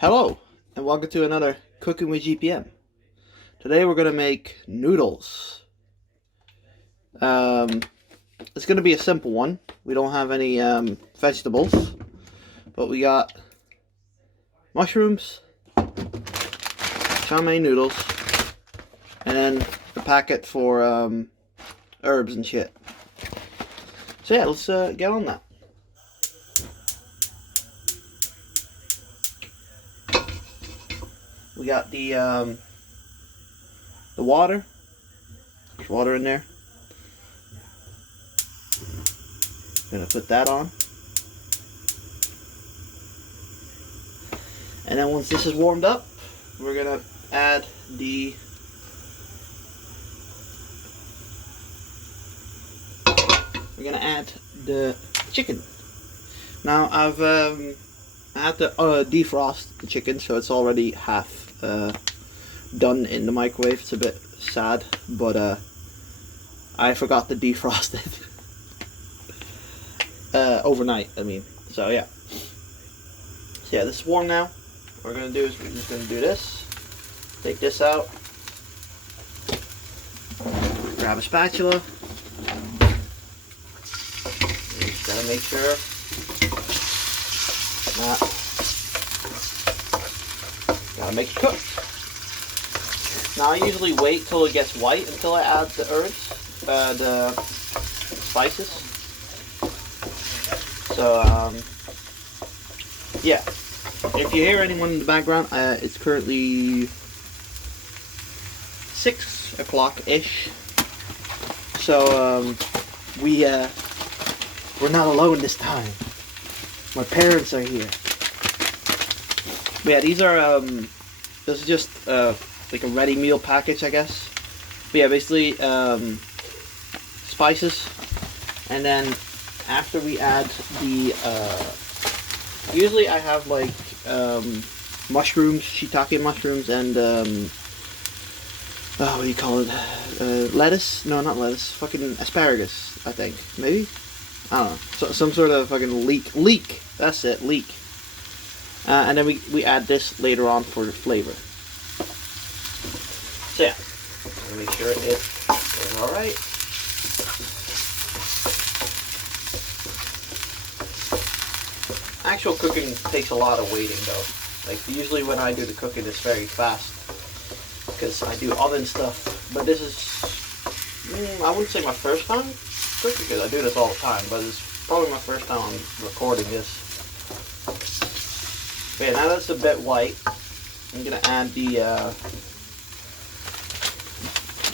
Hello, and welcome to another Cooking with GPM. Today we're going to make noodles. It's going to be a simple one. We don't have any vegetables, but we got mushrooms, chow mein noodles, and then a packet for herbs and shit. So yeah, let's get on that. We got the water. There's water in there. Gonna put that on. And then once this is warmed up, we're gonna add the chicken. Now I had to defrost the chicken, so it's already half done in the microwave. It's a bit sad, but I forgot to defrost it overnight. I mean, so yeah. So yeah, this is warm now. What we're gonna do is we're just gonna do this. Take this out. Grab a spatula. You just gotta make sure that gotta make it cooked. Now I usually wait till it gets white until I add the herbs, the spices. So yeah. If you hear anyone in the background, it's currently 6 o'clock ish. So we're not alone this time. My parents are here. But yeah, these are this is just like a ready meal package, I guess. But yeah, basically spices, and then after we add the usually I have like mushrooms, shiitake mushrooms, and what do you call it? Lettuce? No, not lettuce. Fucking asparagus, I think. Maybe? I don't know. So, some sort of fucking leek. That's it, leek. And then we add this later on for the flavor. So yeah, make sure it is alright. Actual cooking takes a lot of waiting though. Like usually when I do the cooking it's very fast because I do oven stuff. But this is, I wouldn't say my first time cooking because I do this all the time, but it's probably my first time I'm recording this. Okay, now that's a bit white. I'm gonna add the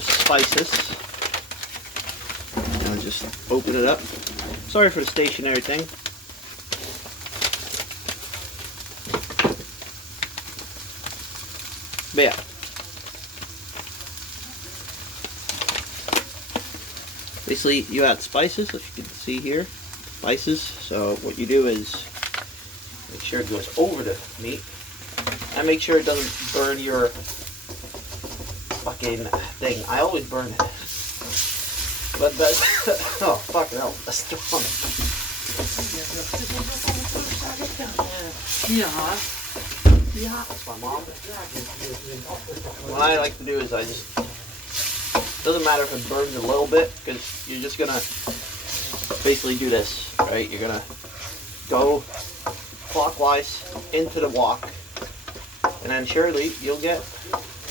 spices. And just open it up. Sorry for the stationary thing. But yeah. Basically, you add spices, as you can see here. Spices. So what you do is make sure it goes over the meat, and make sure it doesn't burn your fucking thing. I always burn it. But that's oh fucking hell, that's strong. Yeah. That's my mom. What I like to do is I just, doesn't matter if it burns a little bit, because you're just gonna basically do this, right? You're gonna go clockwise into the wok, and then surely you'll get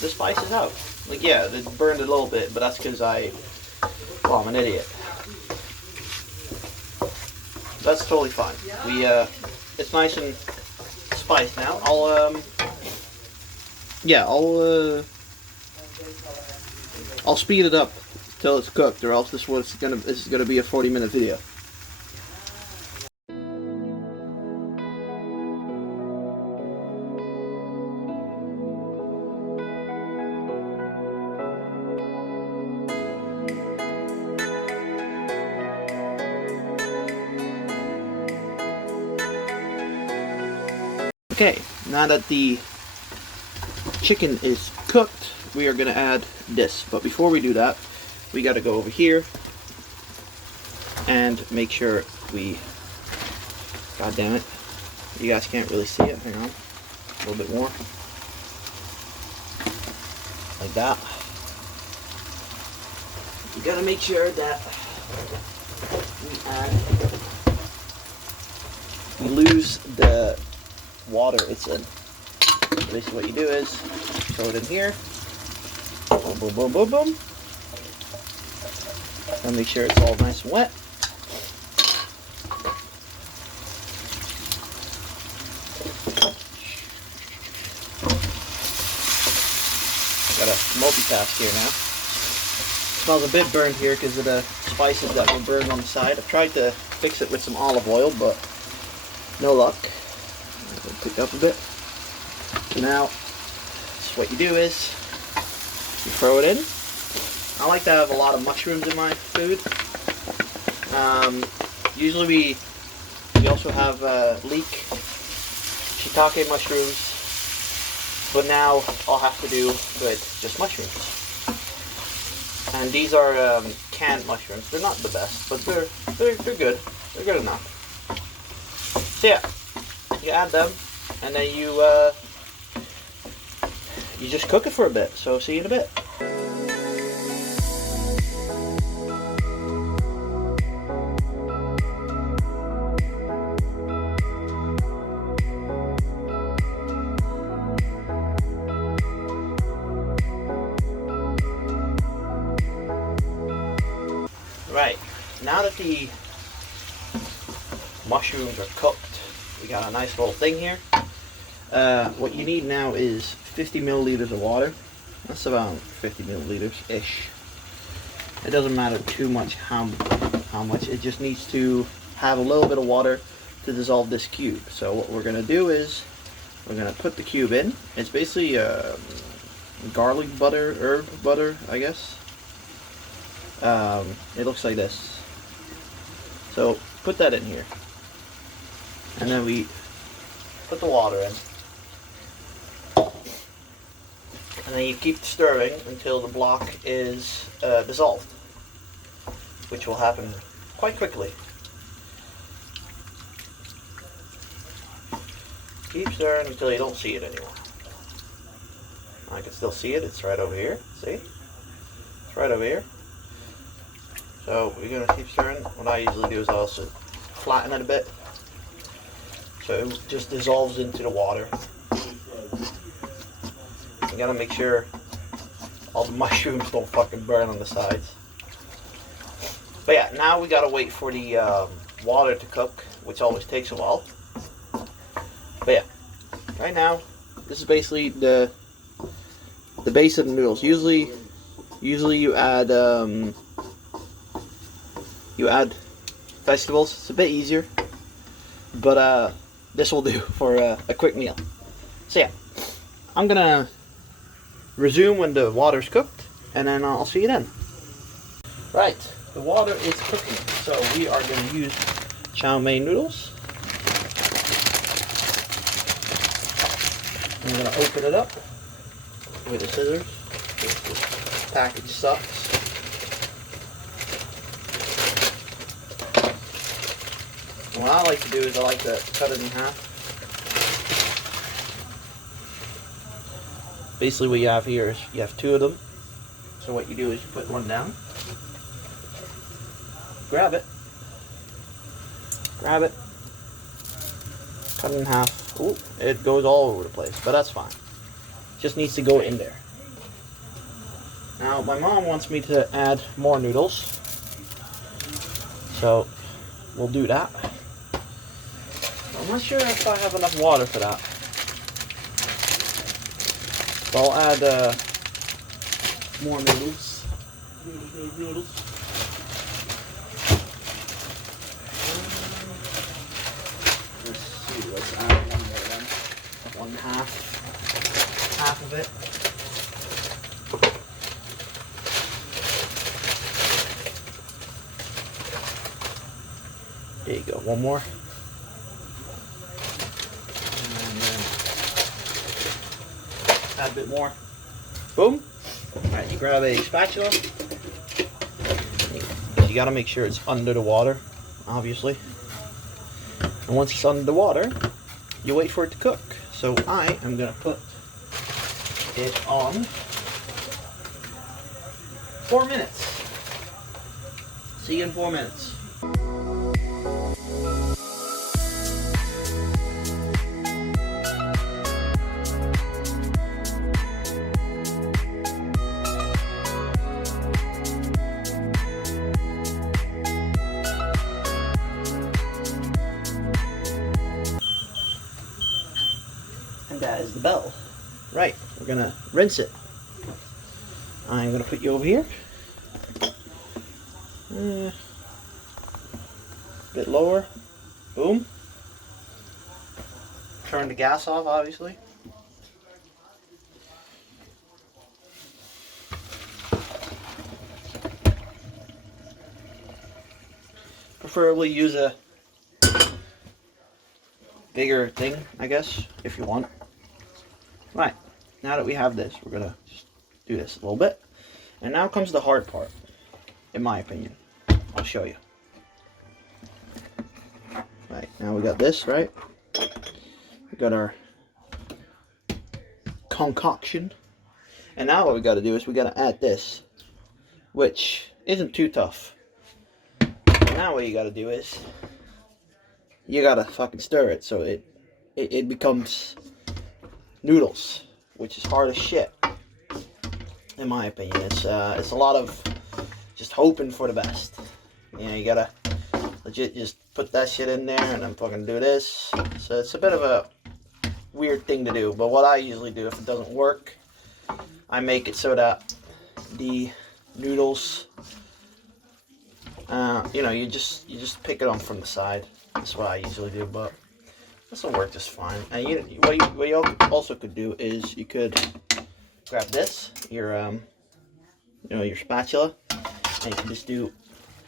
the spices out. Like yeah, it burned a little bit, but that's because I'm an idiot. That's totally fine. It's nice and spiced now. I'll speed it up till it's cooked, or else this is gonna be a 40-minute video. Okay, now that the chicken is cooked, we are going to add this. But before we do that, we got to go over here and make sure we, god damn it, you guys can't really see it, hang on. A little bit more. Like that. You gotta make sure that we lose the water it's in. So basically what you do is throw it in here. Boom, boom, boom, boom, boom. And make sure it's all nice and wet. Gotta multitask here now. Smells a bit burnt here because of the spices that were burned on the side. I've tried to fix it with some olive oil, but no luck. Pick up a bit. So now, what you do is you throw it in. I like to have a lot of mushrooms in my food. Usually we also have leek, shiitake mushrooms, but now I'll have to do with just mushrooms. And these are canned mushrooms. They're not the best, but they're good. They're good enough. So yeah, you add them, and then you just cook it for a bit. So see you in a bit. Right, now that the mushrooms are cooked, we got a nice little thing here. What you need now is 50 milliliters of water. That's about 50 milliliters-ish. It doesn't matter too much how much. It just needs to have a little bit of water to dissolve this cube. So what we're going to do is we're going to put the cube in. It's basically garlic butter, herb butter, I guess. It looks like this. So put that in here, and then we put the water in, and then you keep stirring until the block is dissolved, which will happen quite quickly. Keep stirring until you don't see it anymore. I can still see it. It's right over here. See? It's right over here. So we're going to keep stirring. What I usually do is also flatten it a bit so it just dissolves into the water. You got to make sure all the mushrooms don't fucking burn on the sides. But yeah, now we got to wait for the water to cook, which always takes a while. But yeah, right now this is basically the base of the noodles. Usually you add vegetables. It's a bit easier, but this will do for a quick meal. So yeah, I'm gonna resume when the water's cooked, and then I'll see you then. Right, the water is cooking, so we are going to use chow mein noodles. I'm going to open it up with the scissors. This package sucks. What I like to do is I like to cut it in half. Basically what you have here is you have two of them. So what you do is you put one down. Grab it. Cut it in half. Ooh, it goes all over the place, but that's fine. Just needs to go in there. Now my mom wants me to add more noodles. So we'll do that. I'm not sure if I have enough water for that. So I'll add more noodles. Noodles. Let's see, let's add one more then. One half of it. There you go, one more. Add a bit more. Boom. Alright, you grab a spatula. You gotta make sure it's under the water, obviously. And once it's under the water, you wait for it to cook. So I am gonna put it on 4 minutes. See you in 4 minutes. And that is the bell. Right, we're gonna rinse it. I'm gonna put you over here. A bit lower. Boom. Turn the gas off, obviously. Preferably use a bigger thing, I guess, if you want. Right, now that we have this, we're gonna just do this a little bit. And now comes the hard part, in my opinion. I'll show you. Right, now we got this, right? We got our concoction. And now what we gotta do is we gotta add this, which isn't too tough. Now what you gotta do is you gotta fucking stir it so it becomes noodles, which is hard as shit, in my opinion. It's a lot of just hoping for the best. You know, you gotta legit just put that shit in there and then fucking do this. So it's a bit of a weird thing to do, but what I usually do if it doesn't work, I make it so that the noodles, you know, you just pick it up from the side. That's what I usually do, but this will work just fine. And what you also could do is you could grab this, your you know, your spatula, and you can just do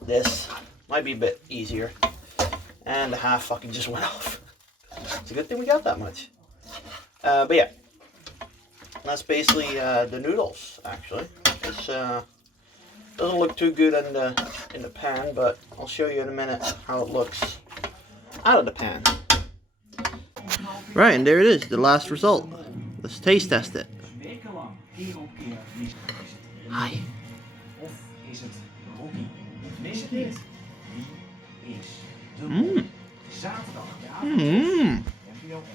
this. Might be a bit easier. And the half fucking just went off. It's a good thing we got that much. But yeah, that's basically the noodles. Actually, it's doesn't look too good in the pan, but I'll show you in a minute how it looks out of the pan. Right, and there it is, the last result. Let's taste test it. Hi. Mmm. Mmm.